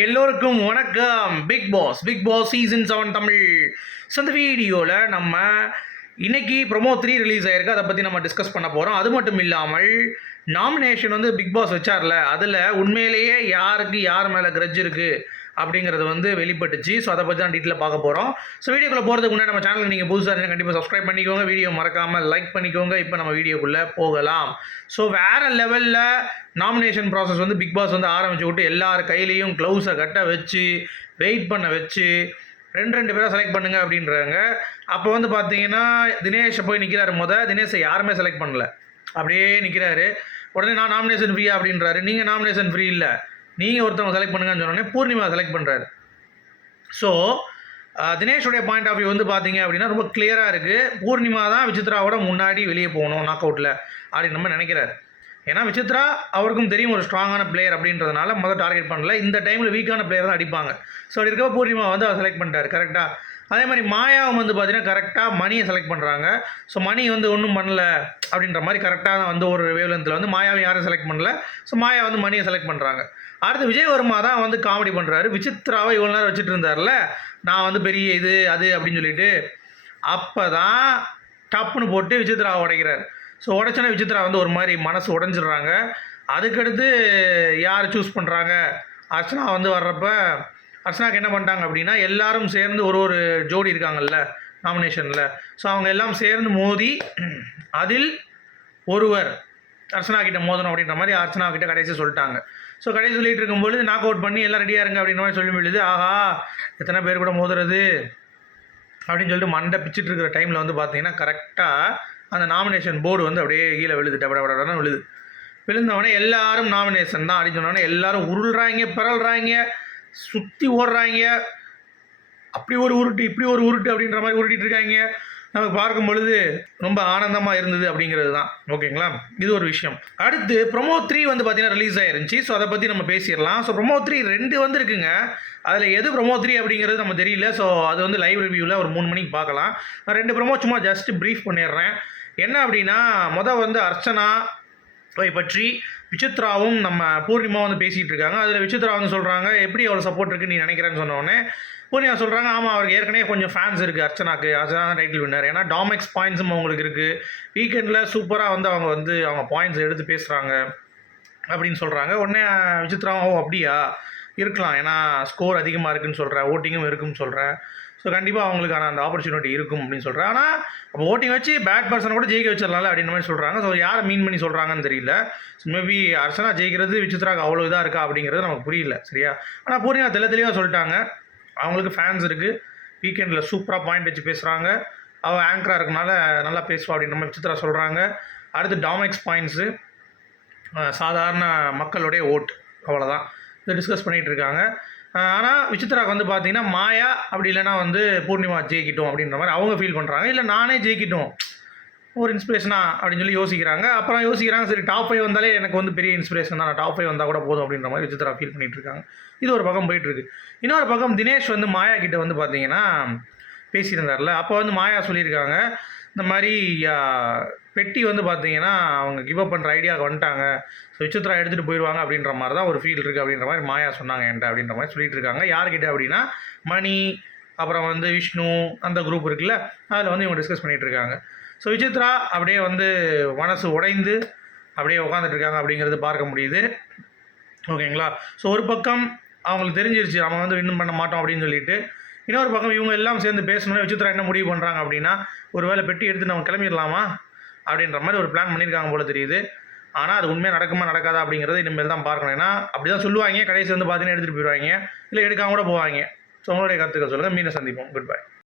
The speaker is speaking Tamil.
எல்லோருக்கும் வணக்கம். Big boss big boss season seven Tamil. So இந்த வீடியோவில் நம்ம இன்னைக்கு ப்ரொமோ த்ரீ ரிலீஸ் ஆயிருக்கு. அதை பற்றி நம்ம டிஸ்கஸ் பண்ண போகிறோம் அது மட்டும் இல்லாமல் நாமினேஷன் வந்து பிக் பாஸ் வச்சார்ல. அதில் உண்மையிலேயே யாருக்கு யார் மேலே கிரட்ஜ் இருக்குது அப்படிங்கிறது வந்து வெளிப்பட்டுச்சு. ஸோ அதை பற்றி தான் டீட்டெயில் பார்க்க போகிறோம் ஸோ வீடியோக்குள்ளே போகிறதுக்கு முன்னாடி நம்ம சேனலுக்கு நீங்கள் புதுசாக இருந்தால் கண்டிப்பாக சப்ஸ்கிரைப் பண்ணிக்கோங்க. வீடியோ மறக்காமல் லைக் பண்ணிக்கோங்க. இப்போ நம்ம வீடியோக்குள்ளே போகலாம். ஸோ வேறு லெவலில் நாமினேஷன் ப்ராசஸ் வந்து பிக் பாஸ் வந்து ஆரம்பிச்சு விட்டு எல்லார் கையிலையும் க்ளவுஸை கட்ட வச்சு வெயிட் பண்ண வச்சு ரெண்டு ரெண்டு பேரை செலக்ட் பண்ணுங்க அப்படின்றாங்க. அப்போ வந்து பார்த்தீங்கன்னா தினேஷை போய் நிற்கிறாரு முத. தினேஷை யாருமே செலக்ட் பண்ணல. அப்படியே நிற்கிறாரு உடனே நான் நாமினேஷன் ஃப்ரீயா அப்படின்றாரு. நீங்கள் நாமினேஷன் ஃப்ரீ இல்லை நீங்கள் ஒருத்தவங்க செலக்ட் பண்ணுங்கன்னு சொன்னோடனே பூர்ணிமா செலக்ட் பண்ணுறாரு ஸோ தினேஷுடைய பாயிண்ட் ஆஃப் வியூ வந்து பார்த்தீங்க அப்படின்னா ரொம்ப கிளியராக இருக்குது பூர்ணிமா தான் விசித்ராவோட முன்னாடி வெளியே போகணும் நாக் அவுட்டில் அப்படின்னு நம்ம நினைக்கிறாரு. ஏன்னா விசித்ரா அவருக்கும் தெரியும் ஒரு ஸ்ட்ராங்கான பிளேயர் அப்படின்றதுனால முதல் டார்கெட் பண்ணல. இந்த டைமில் வீக்கான பிளேயர் தான் அடிப்பாங்க. ஸோ அப்படி இருக்க பூர்ணிமா வந்து அவர் செலக்ட் பண்ணிட்டார் கரெக்டாக அதே மாதிரி மாயாவும் வந்து பார்த்தீங்கன்னா கரெக்டாக மணியை செலக்ட் பண்ணுறாங்க ஸோ மணி வந்து ஒன்றும் பண்ணல அப்படின்ற மாதிரி கரெக்டாக வந்து ஒரு வேவ்லென்த்தில் வந்து மாயாவை யாரும் செலக்ட் பண்ணல. ஸோ மாயா வந்து மணியை செலக்ட் பண்ணுறாங்க அடுத்து விஜயவர்மா தான் வந்து காமெடி பண்ணுறாரு விசித்ராவை இவ்வளோ நேரம் வச்சுட்டு இருந்தார்ல நான் வந்து பெரிய இது அது அப்படின்னு சொல்லிட்டு அப்போ தான் டப்புன்னு போட்டு விசித்ராவை உடைக்கிறார். ஸோ உடைச்சோன்னே விசித்ரா வந்து ஒரு மாதிரி மனசு உடஞ்சிடுறாங்க. அதுக்கடுத்து யார் சூஸ் பண்ணுறாங்க அர்ச்சனா வந்து வர்றப்போ அர்ச்சனாக்கு என்ன பண்ணிட்டாங்க அப்படின்னா எல்லாரும் சேர்ந்து ஒரு ஒரு ஜோடி இருக்காங்கல்ல நாமினேஷனில் ஸோ அவங்க எல்லாம் சேர்ந்து மோதி அதில் ஒருவர் அர்ச்சனா கிட்ட மோதணும் அப்படின்ற மாதிரி அர்ச்சனா கிட்ட கடைசி சொல்லிட்டாங்க. ஸோ கடைசி சொல்லிட்டு இருக்கும்பொழுது நாக் அவுட் பண்ணி எல்லாம் ரெடியாக இருங்க அப்படின்ற மாதிரி சொல்லி பொழுது ஆஹா எத்தனை பேர் கூட மோதுறது? அப்படின்னு சொல்லிட்டு மண்டை பிச்சுட்டு இருக்கிற டைமில் வந்து பார்த்தீங்கன்னா கரெக்டாக அந்த நாமினேஷன் போர்டு வந்து அப்படியே கீழே விழுது டபட விழுது. விழுந்தவொடனே எல்லாரும் நாமினேஷன் தான் அப்படின்னு சொன்னோடனே எல்லாரும் உருள்றாங்க பிறல்றாங்க. சுற்றி ஓடுறாங்க. அப்படி ஒரு உருட்டு இப்படி ஒரு உருட்டு அப்படின்ற மாதிரி உருட்டிகிட்டு இருக்காங்க. நமக்கு பார்க்கும் பொழுது ரொம்ப ஆனந்தமாக இருந்தது அப்படிங்கிறது தான். ஓகேங்களா? இது ஒரு விஷயம். அடுத்து ப்ரொமோ த்ரீ வந்து பார்த்தீங்கன்னா ரிலீஸ் ஆயிருந்துச்சு. ஸோ அதை பற்றி நம்ம பேசிடலாம். ஸோ ப்ரொமோ த்ரீ ரெண்டு வந்து இருக்குங்க அதில் எது ப்ரொமோ த்ரீ அப்படிங்கிறது நம்ம தெரியல. ஸோ அது வந்து லைவ் ரிவ்யூவில் ஒரு மூணு மணிக்கு பார்க்கலாம். நான் ரெண்டு ப்ரொமோ சும்மா ஜஸ்ட் ப்ரீஃப் பண்ணிடுறேன். என்ன அப்படின்னா மொதல் வந்து அர்ச்சனா பற்றி விசித்ராவும் நம்ம பூர்ணிமா வந்து பேசிகிட்டு இருக்காங்க. அதில் விசித்ரா வந்து சொல்கிறாங்க எப்படி அவ்வளோ சப்போர்ட் இருக்குன்னு நீ நினைக்கிறேன்னு சொன்ன உடனே பூர்ணிமா சொல்கிறாங்க ஆமாம் அவருக்கு ஏற்கனவே கொஞ்சம் ஃபேன்ஸ் இருக்குது அர்ச்சனாக்கு. அர்ச்சனா தான் டைட்டில் வின்னர் ஏன்னா டாமெக்ஸ் பாயிண்ட்ஸும் அவங்களுக்கு இருக்குது வீக்கெண்டில் சூப்பராக வந்து அவங்க வந்து அவங்க பாயிண்ட்ஸ் எடுத்து பேசுகிறாங்க அப்படின்னு சொல்கிறாங்க உடனே விசித்ராவும் ஓ அப்படியா? இருக்கலாம். ஏன்னா ஸ்கோர் அதிகமாக இருக்குன்னு சொல்கிறேன் ஓட்டிங்கும் இருக்குன்னு சொல்கிறேன் ஸோ கண்டிப்பாக அவங்களுக்கான அந்த ஆப்பர்ச்சுனிட்டி இருக்கும் அப்படின்னு சொல்கிறேன் ஆனால் அப்போ ஓட்டிங் வச்சு பேட் பர்சனை கூட ஜெயிக்க வச்சிடலாம்ல அப்படின்ற மாதிரி சொல்கிறாங்க ஸோ யாரை மீன் பண்ணி சொல்கிறாங்கன்னு தெரியல. மேபி அர்ச்சனா ஜெயிக்கிறது விசித்ராக்கு அவ்வளோ இதாக இருக்கா அப்படிங்கிறது நமக்கு புரியல சரியா? ஆனால் பூர்ணிமா தெளிவ தெளிவாக சொல்லிட்டாங்க. அவங்களுக்கு ஃபேன்ஸ் இருக்குது வீக்கெண்டில் சூப்பராக பாயிண்ட் வச்சு பேசுகிறாங்க அவள் ஆங்கராக இருக்கனால நல்லா பேசுவா அப்படின்ற மாதிரி விசித்ரா சொல்கிறாங்க அடுத்து டாமெக்ஸ் பாயிண்ட்ஸு சாதாரண மக்களுடைய ஓட் அவ்வளோதான் இதை டிஸ்கஸ் பண்ணிகிட்டு இருக்காங்க. ஆனால் விசித்ராக்கு வந்து பார்த்தீங்கன்னா மாயா அப்படி இல்லைன்னா வந்து பூர்ணிமா ஜெயிக்கிட்டோம் அப்படின்ற மாதிரி அவங்க ஃபீல் பண்ணுறாங்க இல்லை நானே ஜெயிக்கிட்டோம். ஒரு இன்ஸ்பிரேஷனா அப்படின்னு சொல்லி யோசிக்கிறாங்க. அப்புறம் யோசிக்கிறாங்க சரி டாப் ஃபைவ் வந்தாலே எனக்கு வந்து பெரிய இன்ஸ்பிரேஷன் தான். டாப் ஃபைவ் வந்தால் கூட போதும் அப்படின்ற மாதிரி விசித்ரா ஃபீல் பண்ணிகிட்டு இருக்காங்க. இது ஒரு பக்கம் போயிட்டுருக்கு இன்னொரு பக்கம் தினேஷ் வந்து மாயா கிட்ட வந்து பார்த்தீங்கன்னா பேசியிருந்தார்ல. அப்போ வந்து மாயா சொல்லியிருக்காங்க இந்த மாதிரி பெட்டி வந்து பார்த்தீங்கன்னா அவங்க கிவ் அப் பண்ணுற ஐடியாவுக்கு வந்துட்டாங்க. ஸோ விசித்ரா எடுத்துகிட்டு போயிடுவாங்க அப்படின்ற மாதிரி தான் ஒரு ஃபீல் இருக்குது அப்படின்ற மாதிரி மாயா சொன்னாங்க என்கிட்ட அப்படின்ற மாதிரி சொல்லிட்டு இருக்காங்க. யார்கிட்ட அப்படின்னா மணி அப்புறம் வந்து விஷ்ணு அந்த குரூப் இருக்குல்ல அதில் வந்து இவங்க டிஸ்கஸ் பண்ணிகிட்டு இருக்காங்க. ஸோ விசித்ரா அப்படியே வந்து மனசு உடைந்து அப்படியே உட்காந்துட்டு இருக்காங்க அப்படிங்கிறது பார்க்க முடியுது. ஓகேங்களா ஸோ ஒரு பக்கம் அவங்களுக்கு தெரிஞ்சிருச்சு நம்ம வந்து வின் பண்ண மாட்டோம் அப்படின்னு சொல்லிட்டு. இன்னொரு பக்கம் இவங்க எல்லாம் சேர்ந்து பேசணும்னு விசித்ரா என்ன முடிவு பண்ணுறாங்க அப்படின்னா ஒரு வேளை பெட்டி எடுத்து நம்ம கிளம்பிடலாமா? அப்படின்ற மாதிரி ஒரு பிளான் பண்ணியிருக்காங்க போல தெரியுது. ஆனால் அது உண்மையாக நடக்குமா நடக்காதா அப்படிங்கிறத இனிமேல் தான் பார்க்கணும். ஏன்னா அப்படி தான் சொல்லுவாங்க. கடைசி வந்து பார்த்தீங்கன்னா எடுத்துகிட்டு போயிடுவாங்க. இல்லை எடுக்காம கூட போவாங்க. ஸோ உங்களுடைய கருத்துக்கள் சொல்லுங்கள் மீனை சந்திப்போம். Good bye